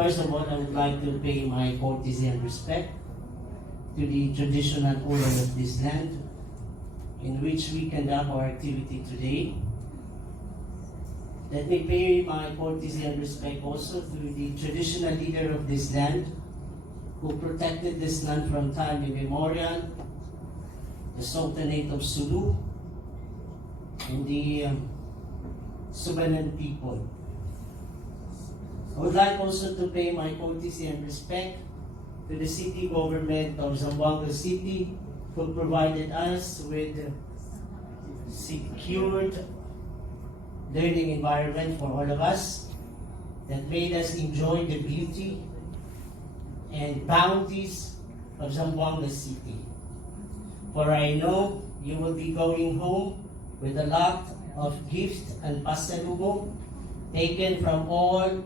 First of all, I would like to pay my courtesy and respect to the traditional owner of this land in which we conduct our activity today. Let me pay my courtesy and respect also to the traditional leader of this land who protected this land from time immemorial, the Sultanate of Sulu, and the Subanan people. I would like also to pay my courtesy and respect to the city government of Zamboanga City who provided us with secured learning environment for all of us that made us enjoy the beauty and bounties of Zamboanga City. For I know you will be going home with a lot of gifts and pasalubong taken from all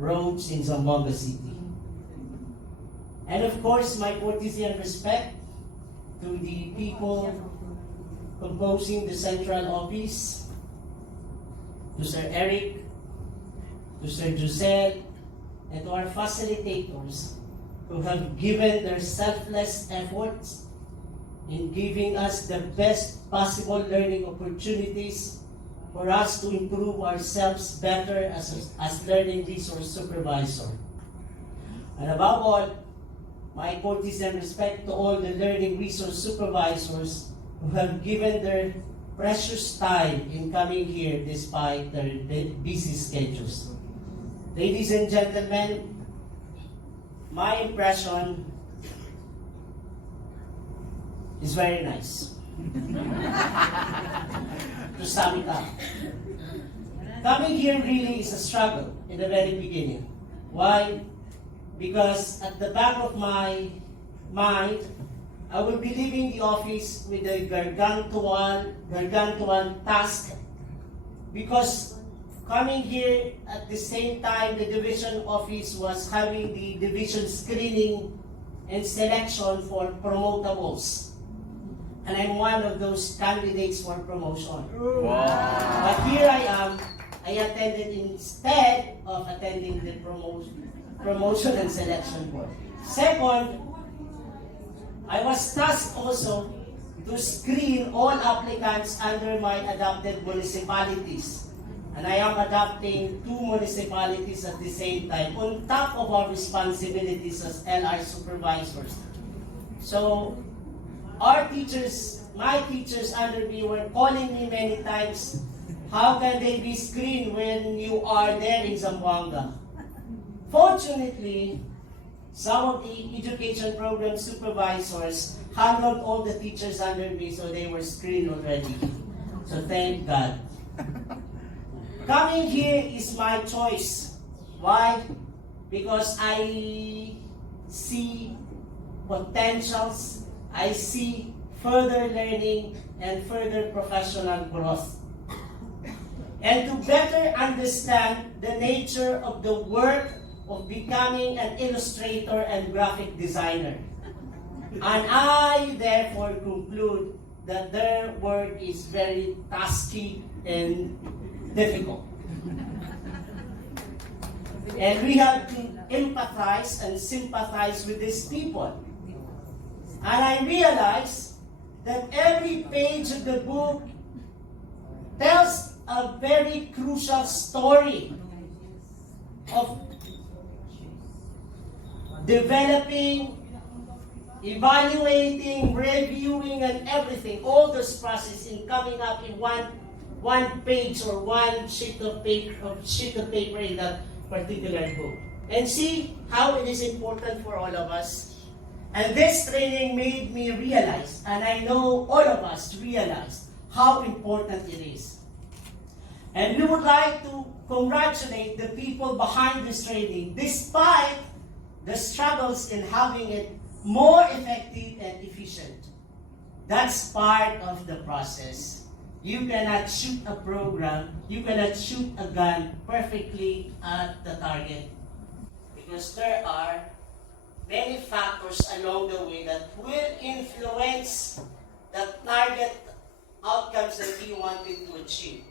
roads in Zamboanga City. And of course, my courtesy and respect to the people composing the central office, to Sir Eric, to Sir Giselle, and to our facilitators who have given their selfless efforts in giving us the best possible learning opportunities for us to improve ourselves better as learning resource supervisor. And above all, my courtesy and respect to all the learning resource supervisors who have given their precious time in coming here despite their busy schedules. Ladies and gentlemen, my impression is very nice. To sum it up, coming here really is a struggle in the very beginning. Why? Because at the back of my mind, I will be leaving the office with a gargantuan task, because coming here at the same time the division office was having the division screening and selection for promotables. And I'm one of those candidates for promotion. Wow. But here I am, I attended instead of attending the promotion and selection board. Second, I was tasked also to screen all applicants under my adopted municipalities. And I am adopting 2 municipalities at the same time, on top of our responsibilities as LR supervisors. So, our teachers, my teachers under me were calling me many times, how can they be screened when you are there in Zamboanga? Fortunately, some of the education program supervisors handled all the teachers under me, so they were screened already. So thank God. Coming here is my choice. Why? Because I see potentials, I see further learning and further professional growth. And to better understand the nature of the work of becoming an illustrator and graphic designer. And I therefore conclude that their work is very tasky and difficult. And we have to empathize and sympathize with these people. And I realized that every page of the book tells a very crucial story of developing, evaluating, reviewing, and everything, all those processes in coming up in one page or one sheet of paper in that particular book. And see how it is important for all of us. And this training made me realize, and I know all of us realize, how important it is. And we would like to congratulate the people behind this training, despite the struggles in having it more effective and efficient. That's part of the process. You cannot shoot a program, you cannot shoot a gun perfectly at the target, because there are many factors along the way that will influence the target outcomes that we wanted to achieve.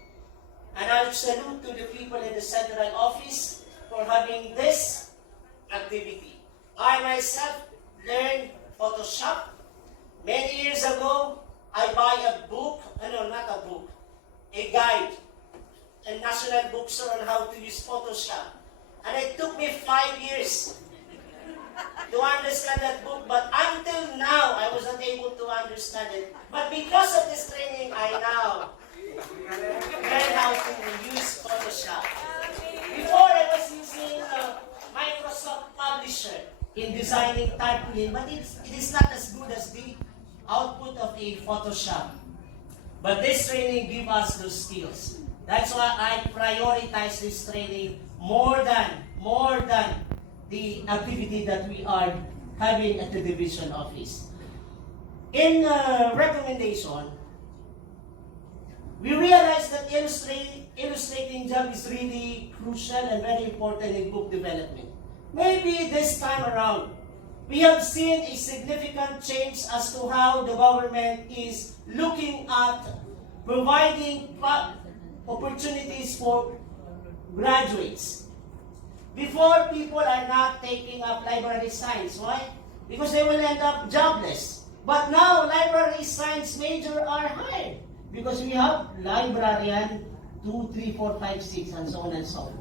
And I salute to the people in the central office for having this activity. I myself learned Photoshop. Many years ago, I buy a book, not a book, a guide, a national bookstore on how to use Photoshop. And it took me 5 years to understand that book, but until now, I was not able to understand it. But because of this training, I now learn how to use Photoshop. Before, I was using Microsoft Publisher in designing tarpaulin, but it is not as good as the output of a Photoshop. But this training gives us those skills. That's why I prioritize this training more than the activity that we are having at the division office. In recommendation, we realize that illustrating job is really crucial and very important in book development. Maybe this time around, we have seen a significant change as to how the government is looking at providing opportunities for graduates. Before, people are not taking up library science. Why? Because they will end up jobless. But now, library science major are hired because we have librarian 2, 3, 4, 5, 6, and so on and so on.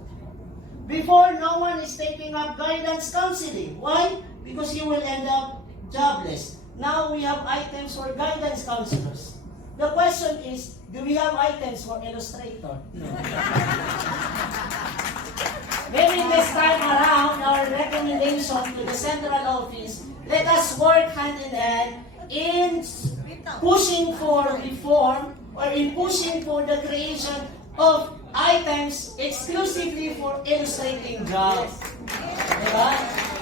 Before, no one is taking up guidance counseling. Why? Because you will end up jobless. Now we have items for guidance counselors. The question is, do we have items for illustrator? No. Maybe this time around, our recommendation to the central office, let us work hand in hand in pushing for reform or in pushing for the creation of items exclusively for illustrating jobs. Right?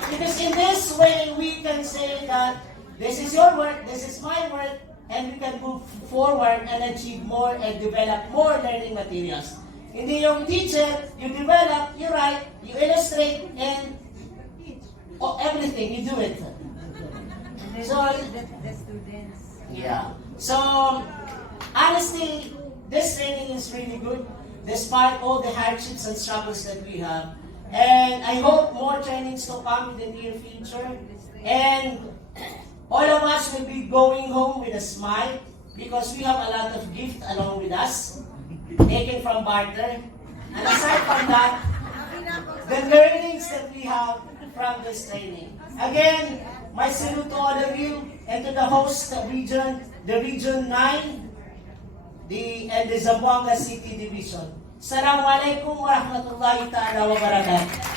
Because in this way, we can say that this is your work, this is my work, and we can move forward and achieve more and develop more learning materials. Hindi yung teacher, you develop, you write, you illustrate, and everything, you do it. So, the students. yeah. So, honestly, this training is really good, despite all the hardships and struggles that we have. And I hope more trainings to come in the near future. And all of us will be going home with a smile because we have a lot of gift along with us, taken from barter. And aside from that, the learnings that we have from this training. Again, my salute to all of you and to the host region, the Region 9, and the Zamboanga City Division. Assalamualaikum warahmatullahi ta'ala wabarakatuh.